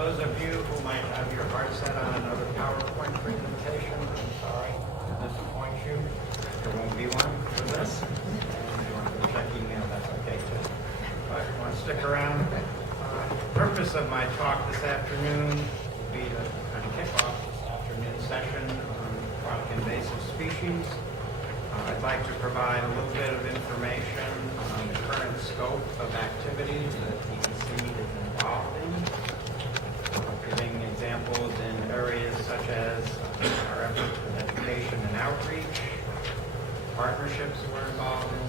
Those of you who might have your heart set on another PowerPoint presentation, I'm sorry to disappoint you. There won't be one for this. And if you want to check email, that's okay too. But if you want to stick around, the purpose of my talk this afternoon will be to kind of kick off this afternoon session on aquatic invasive species. I'd like to provide a little bit of information on the current scope of activities that DEC is involved in. Giving examples in areas such as our efforts with education and outreach, partnerships we're involved in,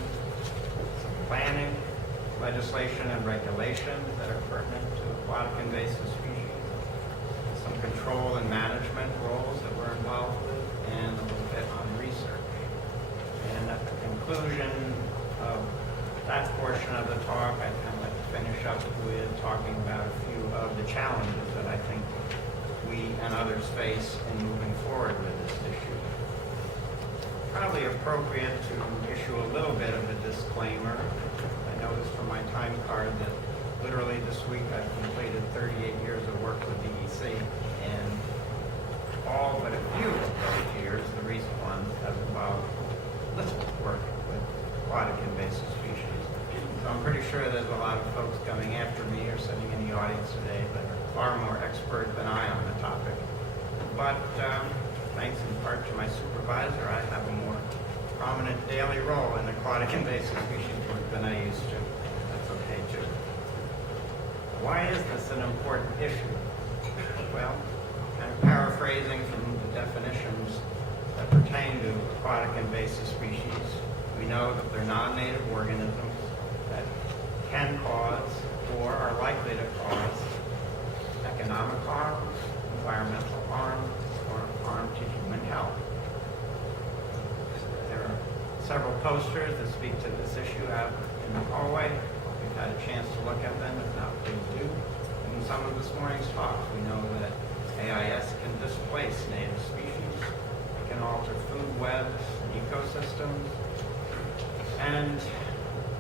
some planning, legislation and regulations that are pertinent to aquatic invasive species, some control and management roles that we're involved with, and a little bit on research. And at the conclusion of that portion of the talk, I'd kind of like to finish up with talking about a few of the challenges that I think we and others face in moving forward with this issue. Probably appropriate to issue a little bit of a disclaimer. I noticed from my time card that literally this week I've completed 38 years of work with DEC, and all but a few of those years, the recent ones, have involved little work with aquatic invasive species. So I'm pretty sure there's a lot of folks coming after me or sitting in the audience today that are far more expert than I on the topic. But thanks in part to my supervisor, I have a more prominent daily role in aquatic invasive species work than I used to. That's okay too. Why is this an important issue? Well, kind of paraphrasing from the definitions that pertain to aquatic invasive species, we know that they're non-native organisms that can cause or are likely to cause economic harm, environmental harm, or harm to human health. There are several posters that speak to this issue out in the hallway. We've had a chance to look at them, if not, please do. In some of this morning's talks, we know that AIS can displace native species. It can alter food webs and ecosystems. And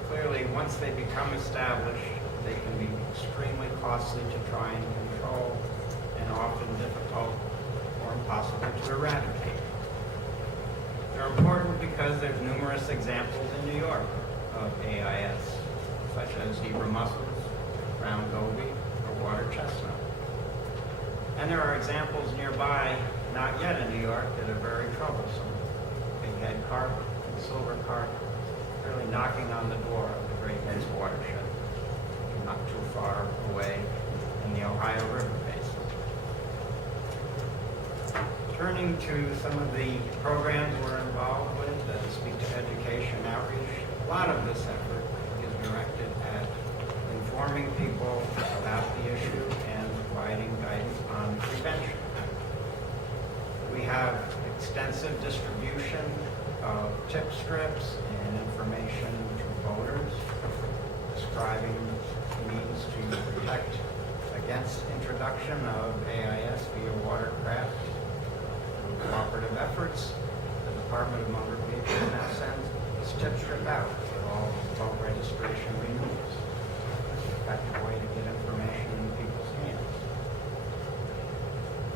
clearly, once they become established, they can be extremely costly to try and control and often difficult or impossible to eradicate. They're important because there's numerous examples in New York of AIS, such as zebra mussels, brown goby, or water chestnut. And there are examples nearby, not yet in New York, that are very troublesome. Bighead carp and silver carp, really knocking on the door of the Great Lakes watershed, not too far away in the Ohio River basin. Turning to some of the programs we're involved with that speak to education outreach, a lot of this effort is directed at informing people about the issue and providing guidance on prevention. We have extensive distribution of tip strips and information to voters describing means to protect against introduction of AIS via watercraft. Through cooperative efforts, the Department of Motor Vehicles now sends this tip strip out with all boat registration renewals. It's an effective way to get information in people's hands.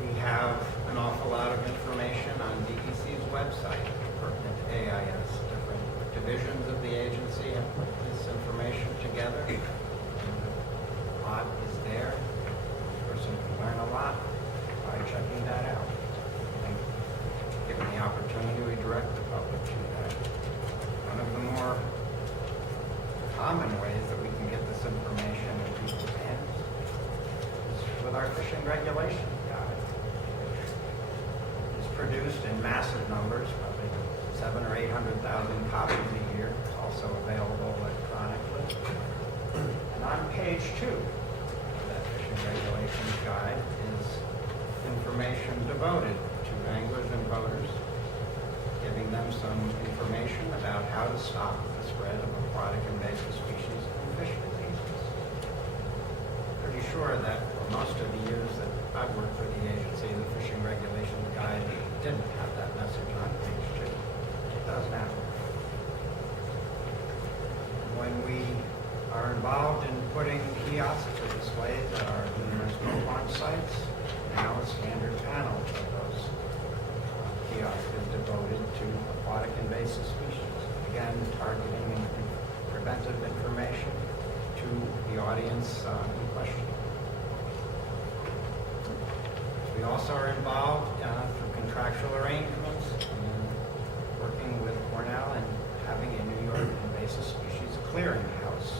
We have an awful lot of information on DEC's website pertinent to AIS. Different divisions of the agency have put this information together. A lot is there. A person can learn a lot by checking that out. And given the opportunity, we direct the public to that. One of the more common ways that we can get this information in people's hands is with our fishing regulation guide, which is produced in massive numbers, probably 700,000 or 800,000 copies a year. It's also available electronically. And on page 2 of that fishing regulations guide is information devoted to anglers and boaters, giving them some information about how to stop the spread of aquatic invasive species and fish diseases. Pretty sure that for most of the years that I've worked for the agency, the fishing regulations guide didn't have that message on page 2. It does now. When we are involved in putting kiosks or displays at our numerous boat launch sites, to aquatic invasive species. Again, targeting and preventive information to the audience in question. We also are involved through contractual arrangements and working with Cornell and having a New York invasive species clearinghouse.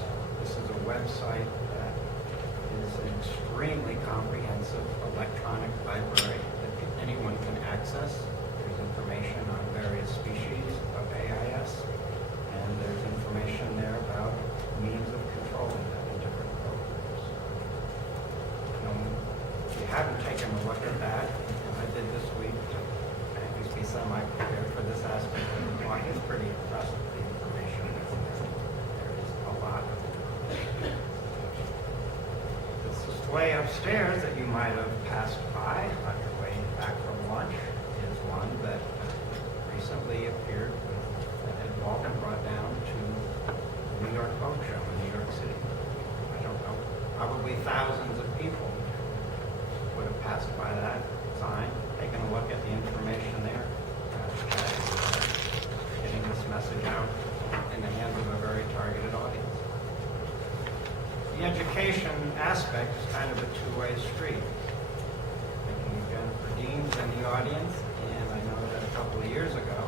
This is a website that is an extremely comprehensive electronic library that anyone can access. There's information on various species of AIS, and there's information there about means of controlling them in different programs. If you haven't taken a look at that, and I did this week to at least be semi-prepared for this aspect of the talk, it's pretty impressive, the information that's there. There is a lot of it. This is way upstairs that you might have passed by on your way back from lunch is one that recently appeared that had all been brought down to the New York Boat Show in New York City. I don't know, probably thousands of people would have passed by that sign, taken a look at the information there, getting this message out in the hands of a very targeted audience. The education aspect is kind of a two-way street. Thinking again for deans in the audience, and I know that a couple of years ago,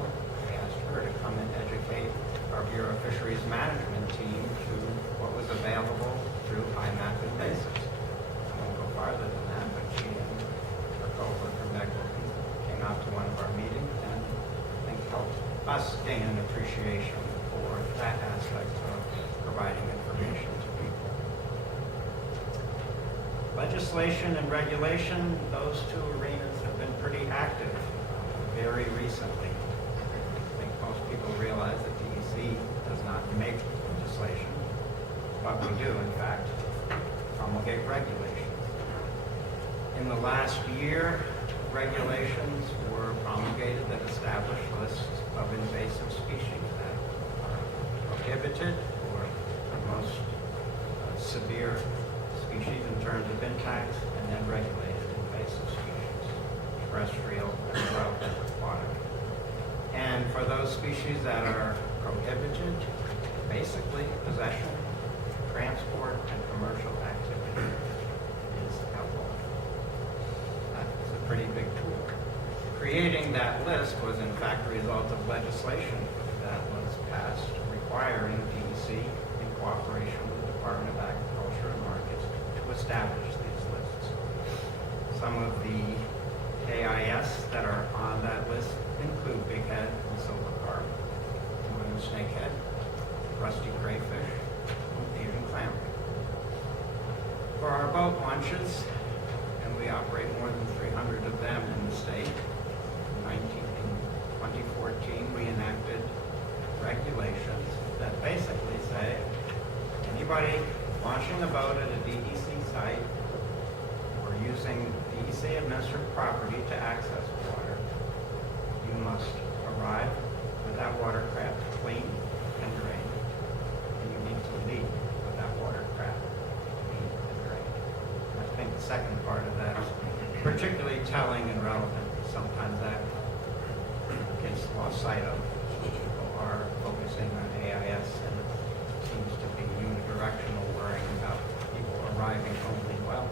I asked her to come and educate our Bureau of Fisheries Management team to what was available through IMAP and BASIS. I won't go farther than that, but she and her cohort from Beckler came out to one of our meetings and I think helped us gain an appreciation for that aspect of providing information to people. Legislation and regulation, those two arenas have been pretty active very recently. I think most people realize that DEC does not make legislation, but we do, in fact, promulgate regulations. In the last year, regulations were promulgated that established lists of invasive species that are prohibited or the most severe species in terms of impacts, and then regulated invasive species, terrestrial as well as aquatic. And for those species that are prohibited, basically possession, transport, and commercial activity is outlawed. That's a pretty big tool. Creating that list was in fact a result of legislation that was passed requiring DEC in cooperation with the Department of Agriculture and Markets to establish these lists. Some of the AIS that are on that list include bighead and silver carp, northern snakehead, rusty crayfish, and Asian clammery. For our boat launches, and we operate more than 300 of them in the state, in 2014 we enacted regulations that basically say anybody launching a boat at a DEC site or using DEC administered property to access water, you must arrive with that watercraft clean and drained, and you need to leave with that watercraft clean and drained. And I think the second part of that is particularly telling and relevant. Sometimes that gets lost sight of. People are focusing on AIS and it seems to be unidirectional, worrying about people arriving only. Well,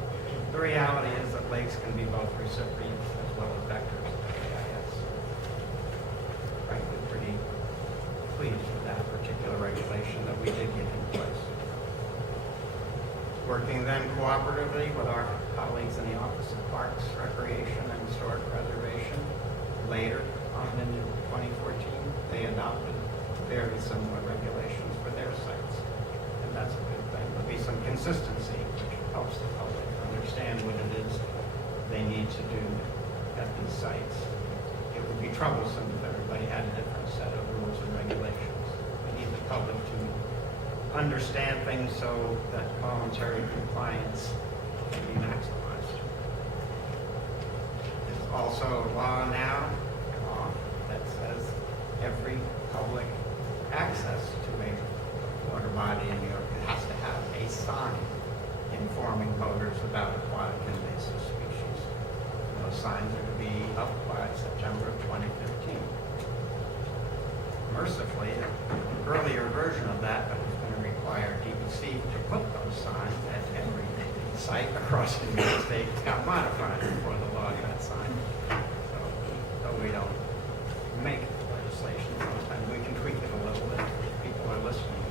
the reality is that lakes can be both recipients as well as vectors of AIS. Frankly, pretty pleased with that particular regulation that we did get in place. Working then cooperatively with our colleagues in the Office of Parks, Recreation, and Historic Preservation. Later on in 2014, they adopted very similar regulations for their sites. And that's a good thing. There'll be some consistency, which helps the public understand what it is they need to do at these sites. It would be troublesome if everybody had a different set of rules and regulations. We need the public to understand things so that voluntary compliance can be maximized. There's also a law now that says every public access to a water body in New York has to have a sign informing voters about aquatic invasive species. Those signs are to be up by September of 2015. mercifully, an earlier version of that, but it's going to require DEC to put those signs at every site across the United States, got modified before the law got signed. So, though we don't make legislation, sometimes we can tweak it a little bit. If people are listening,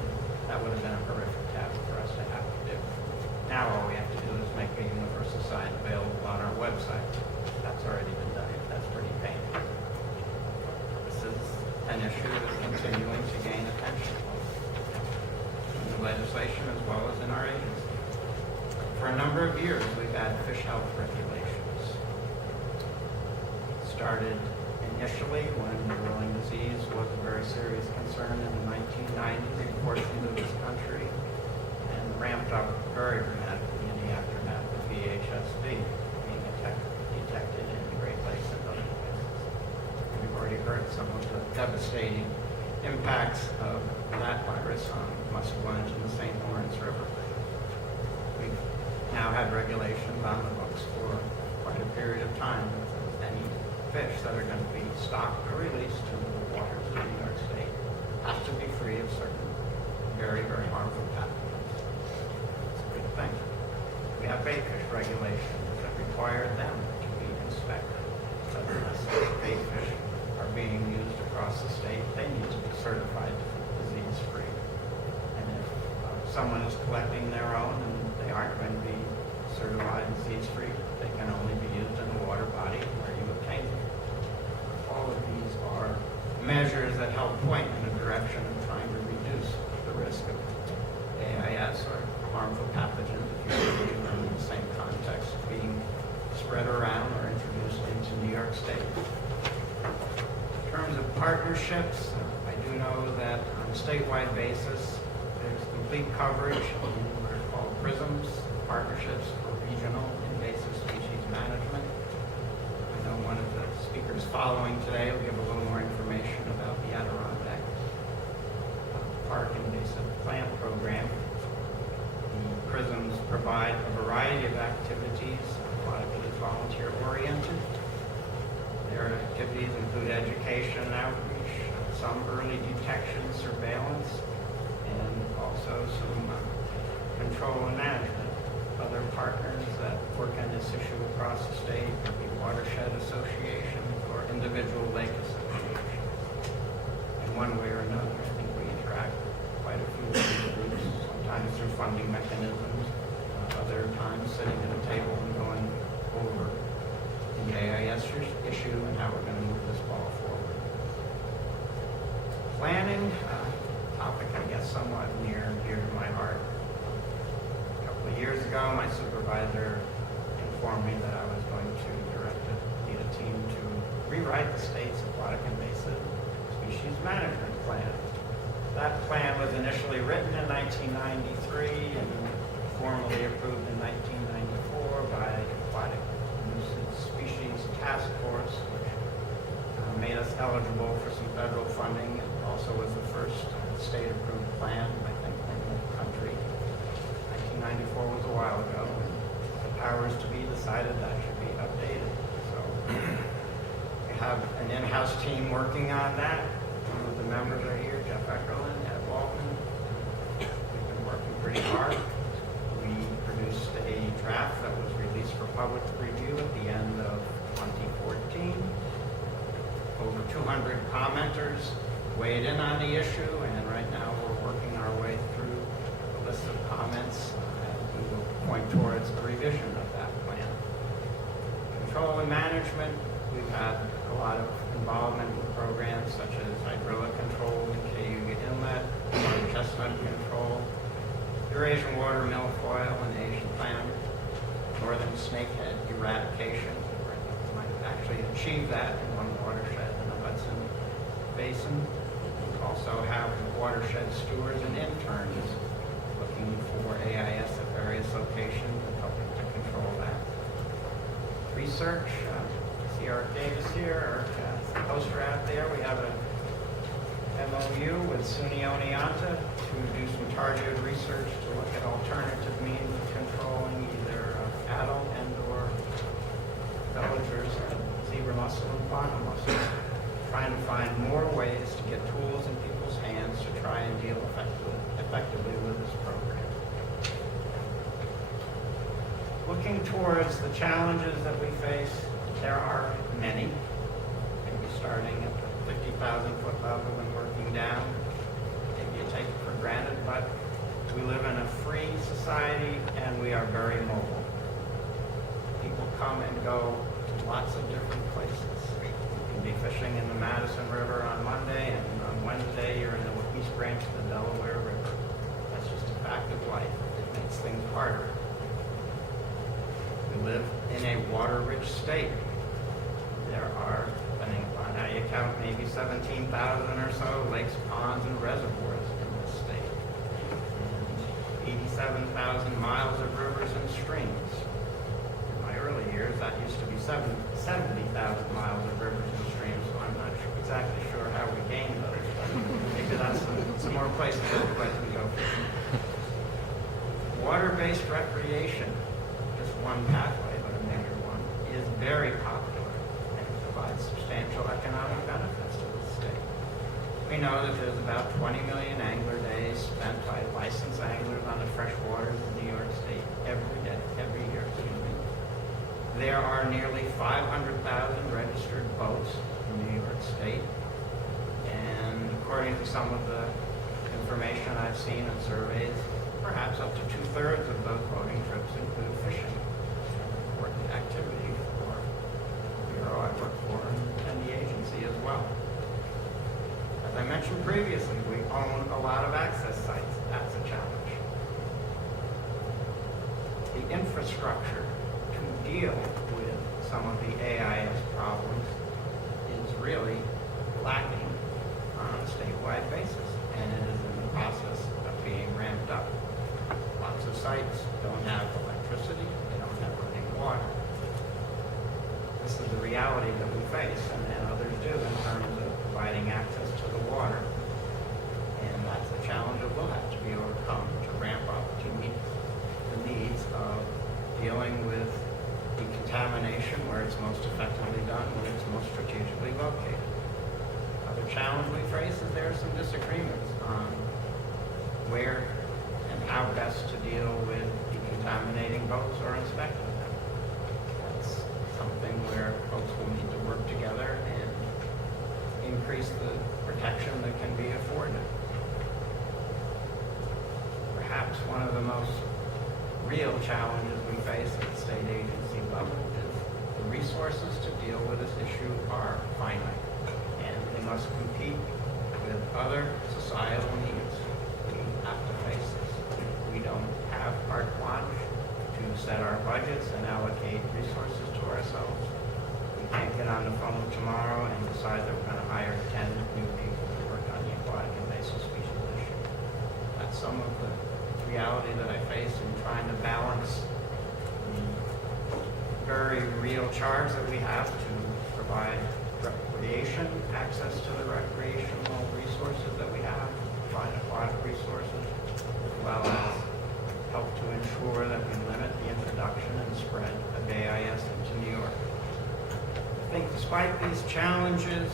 that would have been a horrific task for us to have to do. Now all we have to do is make a universal sign available on our website. That's already been done. That's pretty painful. This is an issue that's continuing to gain attention in the legislation as well as in our agency. For a number of years, we've had fish health regulations. Started initially when whirling disease was a very serious concern in the 1990s in portions of this country, and ramped up very dramatically in the aftermath of VHSV being detected in the Great Lakes and other places. And we've already heard some of the devastating impacts of that virus on muskellunge in the St. Lawrence River. We've now had regulations on the books for quite a period of time that any fish that are going to be stocked or released to the waters of New York State has to be free of certain very, very harmful pathogens. It's a good thing. We have baitfish regulations that require them to be inspected. So unless baitfish are being used across the state, they need to be certified disease-free. And if someone is collecting their own and they aren't going to be certified disease-free, they can only be used in a water body where you obtain them. All of these are measures that help point in the direction of trying to reduce the risk of AIS or harmful pathogens, if you believe them in the same context, being spread around or introduced into New York State. In terms of partnerships, I do know that on a statewide basis, there's complete coverage in what are called PRISMs, partnerships for regional invasive species management. I know one of the speakers following today will give a little more information about the Adirondack Park Invasive Plant Program. The PRISMs provide a variety of activities. A lot of it is volunteer-oriented. Their activities include education, outreach, some early detection, surveillance, and also some control and management. Other partners that work on this issue across the state would be watershed associations or individual lake associations. In one way or another, I think we interact with quite a few of these groups, sometimes through funding mechanisms, other times sitting at a table and going over the AIS issue and how we're going to move this ball forward. Planning, topic I guess somewhat near and dear to my heart. Years ago, my supervisor informed me that I was going to lead a team to rewrite the state's aquatic invasive species management plan. That plan was initially written in 1993 and formally approved in 1994 by the Aquatic Nuisance Species Task Force, which made us eligible for some federal funding. It also was the first state-approved plan, I think, in the country. 1994 was a while ago, and the powers to be decided that should be updated. So we have an in-house team working on that. Some of the members are here, Jeff Eckerlin, Ed Waltman. We've been working pretty hard. We produced a draft that was released for public review at the end of 2014. Over 200 commenters weighed in on the issue, and right now we're working our way through the list of comments. We will point towards a revision of that plan. Control and management, we've had a lot of involvement in programs such as hydrilla control in Cayuga Inlet, water chestnut control, Eurasian water milfoil and Asian clam, northern snakehead eradication. We might actually achieve that in one watershed in the Hudson Basin. We also have watershed stewards and interns looking for AIS at various locations and helping to control that. Research, see Eric Davis here, the poster out there. We have a MOU with SUNY Oneonta to do some targeted research to look at alternative means of controlling either adult and or villagers of zebra mussel and bonnet mussel. trying to find more ways to get tools in people's hands to try and deal effectively with this program. Looking towards the challenges that we face, there are many, maybe starting at the 50,000-foot level and working down. Maybe you take it for granted, but we live in a free society and we are very mobile. People come and go to lots of different places. You can be fishing in the Madison River on Monday, and on Wednesday you're in the East Branch of the Delaware River. That's just a fact of life. It makes things harder. We live in a water-rich state. There are, depending upon how you count, maybe 17,000 or so lakes, ponds, and reservoirs in this state. And 87,000 miles of rivers and streams. In my early years, that used to be 70,000 miles of rivers and streams, so I'm not exactly sure how we gained those. Maybe that's some more places to go. Water-based recreation, just one pathway, but a major one, is very popular and provides substantial economic benefits to the state. We know that there's about 20 million angler days spent by licensed anglers on the fresh waters of New York State every year. There are nearly 500,000 registered boats in New York State, and according to some of the information I've seen in surveys, perhaps up to 2/3 of those boating trips include fishing, an important activity for the bureau I work for and the agency as well. As I mentioned previously, we own a lot of access sites. That's a challenge. The infrastructure to deal with some of the AIS problems is really lacking on a statewide basis, and it is in the process of being ramped up. Lots of sites don't have electricity, they don't have running water. This is the reality that we face, and others do, in terms of providing access to the water. And that's a challenge that will have to be overcome to ramp up to meet the needs of dealing with decontamination where it's most effectively done, when it's most strategically located. Other challenge we face is there are some disagreements on where and how best to deal with decontaminating boats or inspecting them. That's something where folks will need to work together and increase the protection that can be afforded. Perhaps one of the most real challenges we face at the state agency level is the resources to deal with this issue are finite, and they must compete with other societal needs. We have to face this. We don't have carte blanche to set our budgets and allocate resources to ourselves. We can't get on the phone tomorrow and decide that we're going to hire 10 new people to work on the aquatic invasive species issue. That's some of the reality that I face in trying to balance the very real charge that we have to provide recreation, access to the recreational resources that we have, provide aquatic resources, as well as help to ensure that we limit the introduction and spread of AIS into New York. I think despite these challenges,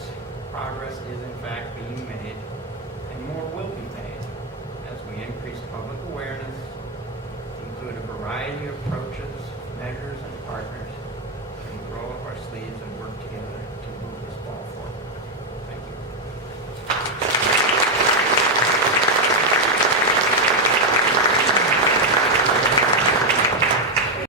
progress is in fact being made, and more will be made as we increase public awareness, include a variety of approaches, measures, and partnerships